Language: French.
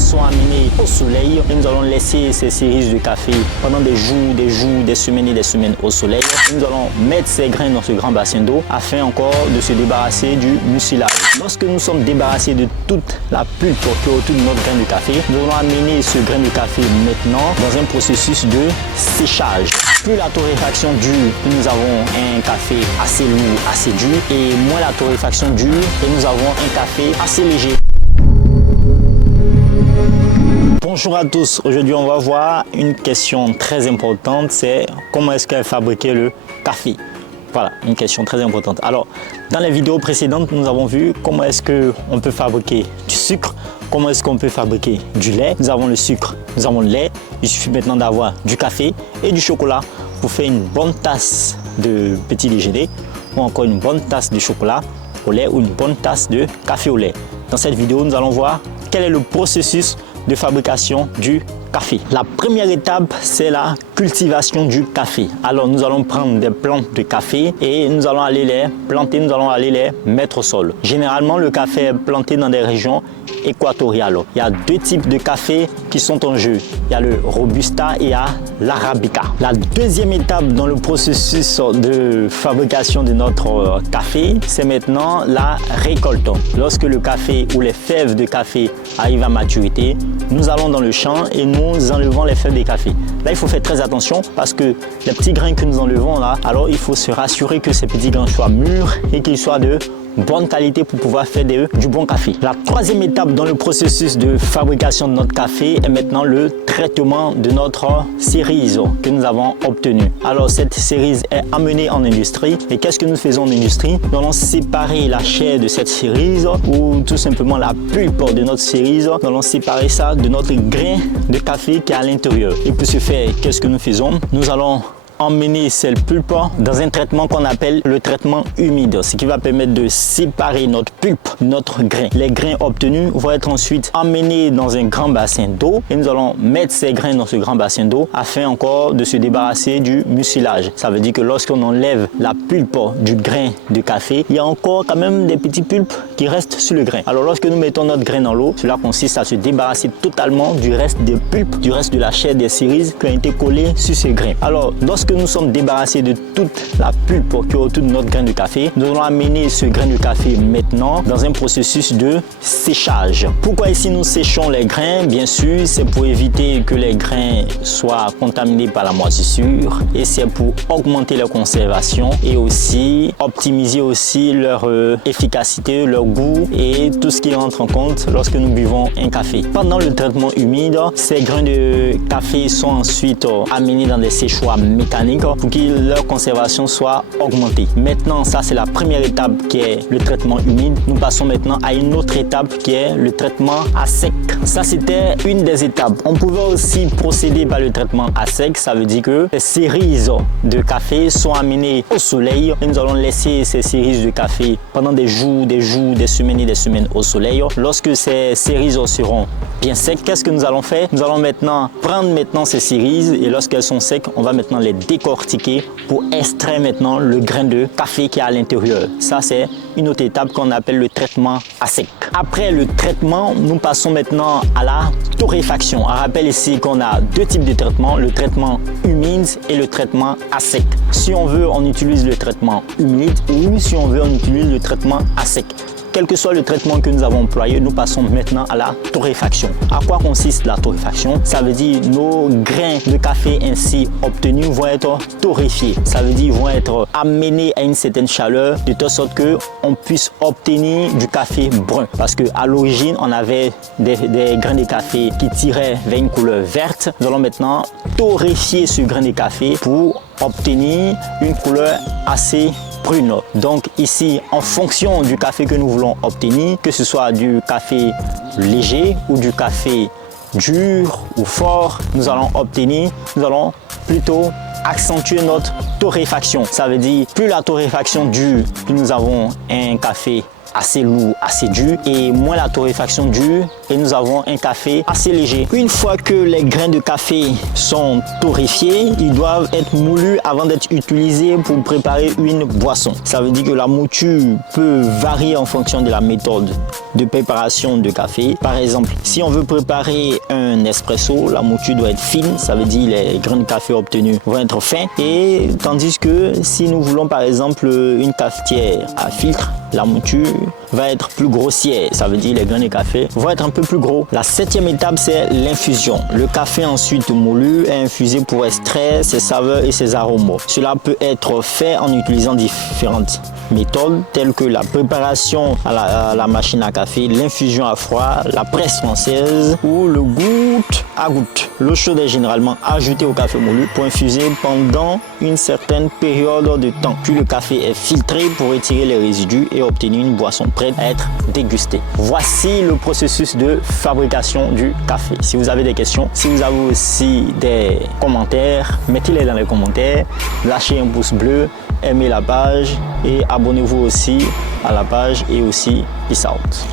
sont amenés au soleil et nous allons laisser ces cerises de café pendant des jours, des semaines et des semaines au soleil. Nous allons mettre ces grains dans ce grand bassin d'eau afin encore de se débarrasser du mucilage. Lorsque nous sommes débarrassés de toute la pulpe qui est autour de notre grain de café, nous allons amener ce grain de café maintenant dans un processus de séchage. Plus la torréfaction dure, plus nous avons un café assez lourd, assez dur, et moins la torréfaction dure, et nous avons un café assez léger. Bonjour à tous, aujourd'hui on va voir une question très importante, c'est comment est-ce qu'est fabriqué le café. Voilà, une question très importante. Alors, dans les vidéos précédentes, nous avons vu comment est-ce qu'on peut fabriquer du sucre, comment est-ce qu'on peut fabriquer du lait. Nous avons le sucre, nous avons le lait. Il suffit maintenant d'avoir du café et du chocolat pour faire une bonne tasse de petit déjeuner ou encore une bonne tasse de chocolat au lait ou une bonne tasse de café au lait. Dans cette vidéo, nous allons voir quel est le processus de fabrication du café. La première étape, c'est la cultivation du café. Alors, nous allons prendre des plantes de café et nous allons aller les planter, nous allons aller les mettre au sol. Généralement, le café est planté dans des régions équatoriales. Il y a deux types de café qui sont en jeu. Il y a le Robusta et il y a l'Arabica. La deuxième étape dans le processus de fabrication de notre café, c'est maintenant la récolte. Lorsque le café ou les fèves de café arrivent à maturité, nous allons dans le champ et nous enlevons les fèves de café. Là, il faut faire très attention parce que les petits grains que nous enlevons là, alors il faut se rassurer que ces petits grains soient mûrs et qu'ils soient de bonne qualité pour pouvoir faire du bon café. La troisième étape dans le processus de fabrication de notre café est maintenant le traitement de notre cerise que nous avons obtenue. Alors cette cerise est amenée en industrie et qu'est-ce que nous faisons en industrie? Nous allons séparer la chair de cette cerise ou tout simplement la pulpe de notre cerise. Nous allons séparer ça de notre grain de café qui est à l'intérieur. Et pour ce faire, qu'est-ce que nous faisons? Nous allons emmener cette pulpe dans un traitement qu'on appelle le traitement humide, ce qui va permettre de séparer notre pulpe, notre grain. Les grains obtenus vont être ensuite emmenés dans un grand bassin d'eau et nous allons mettre ces grains dans ce grand bassin d'eau afin encore de se débarrasser du mucilage. Ça veut dire que lorsqu'on enlève la pulpe du grain de café, il y a encore quand même des petits pulpes qui restent sur le grain. Alors lorsque nous mettons notre grain dans l'eau, cela consiste à se débarrasser totalement du reste des pulpes, du reste de la chair des cerises qui ont été collées sur ce grain. Alors lorsque nous sommes débarrassés de toute la pulpe qui est autour de notre grain de café, nous allons amener ce grain de café maintenant dans un processus de séchage. Pourquoi ici nous séchons les grains? Bien sûr, c'est pour éviter que les grains soient contaminés par la moisissure et c'est pour augmenter leur conservation et aussi optimiser aussi leur efficacité, leur goût et tout ce qui rentre en compte lorsque nous buvons un café. Pendant le traitement humide, ces grains de café sont ensuite amenés dans des séchoirs mécaniques pour que leur conservation soit augmentée. Maintenant, ça c'est la première étape qui est le traitement humide. Nous passons maintenant à une autre étape qui est le traitement à sec. Ça c'était une des étapes. On pouvait aussi procéder par le traitement à sec. Ça veut dire que les cerises de café sont amenées au soleil et nous allons laisser ces cerises de café pendant des jours, des semaines et des semaines au soleil. Lorsque ces cerises seront bien secs, qu'est-ce que nous allons faire? Nous allons maintenant prendre ces cerises et lorsqu'elles sont secs, on va maintenant les décortiquer pour extraire maintenant le grain de café qui est à l'intérieur. Ça, c'est une autre étape qu'on appelle le traitement à sec. Après le traitement, nous passons maintenant à la torréfaction. On rappelle ici qu'on a deux types de traitements, le traitement humide et le traitement à sec. Si on veut, on utilise le traitement humide ou si on veut, on utilise le traitement à sec. Quel que soit le traitement que nous avons employé, nous passons maintenant à la torréfaction. À quoi consiste la torréfaction? Ça veut dire nos grains de café ainsi obtenus vont être torréfiés. Ça veut dire ils vont être amenés à une certaine chaleur de telle sorte qu'on puisse obtenir du café brun. Parce qu'à l'origine, on avait des grains de café qui tiraient vers une couleur verte. Nous allons maintenant torréfier ce grain de café pour obtenir une couleur assez brune. Donc ici, en fonction du café que nous voulons obtenir, que ce soit du café léger ou du café dur ou fort, nous allons plutôt accentuer notre torréfaction. Ça veut dire plus la torréfaction dure, plus nous avons un café assez lourd, assez dur et moins la torréfaction dure et nous avons un café assez léger. Une fois que les grains de café sont torréfiés, ils doivent être moulus avant d'être utilisés pour préparer une boisson. Ça veut dire que la mouture peut varier en fonction de la méthode de préparation de café. Par exemple, si on veut préparer un espresso, la mouture doit être fine, ça veut dire les grains de café obtenus vont être fins. Et tandis que si nous voulons par exemple une cafetière à filtre, la mouture va être plus grossière, ça veut dire les grains de café vont être un peu plus gros. La 7e étape, c'est l'infusion. Le café ensuite moulu est infusé pour extraire ses saveurs et ses arômes. Cela peut être fait en utilisant différentes méthodes telles que la préparation à la machine à café, l'infusion à froid, la presse française ou le goutte à goutte. L'eau chaude est généralement ajoutée au café moulu pour infuser pendant une certaine période de temps. Puis le café est filtré pour retirer les résidus et obtenir une boisson prête à être dégustée. Voici le processus de fabrication du café. Si vous avez des questions, si vous avez aussi des commentaires, mettez-les dans les commentaires, lâchez un pouce bleu, aimez la page et abonnez-vous aussi à la page et aussi peace out.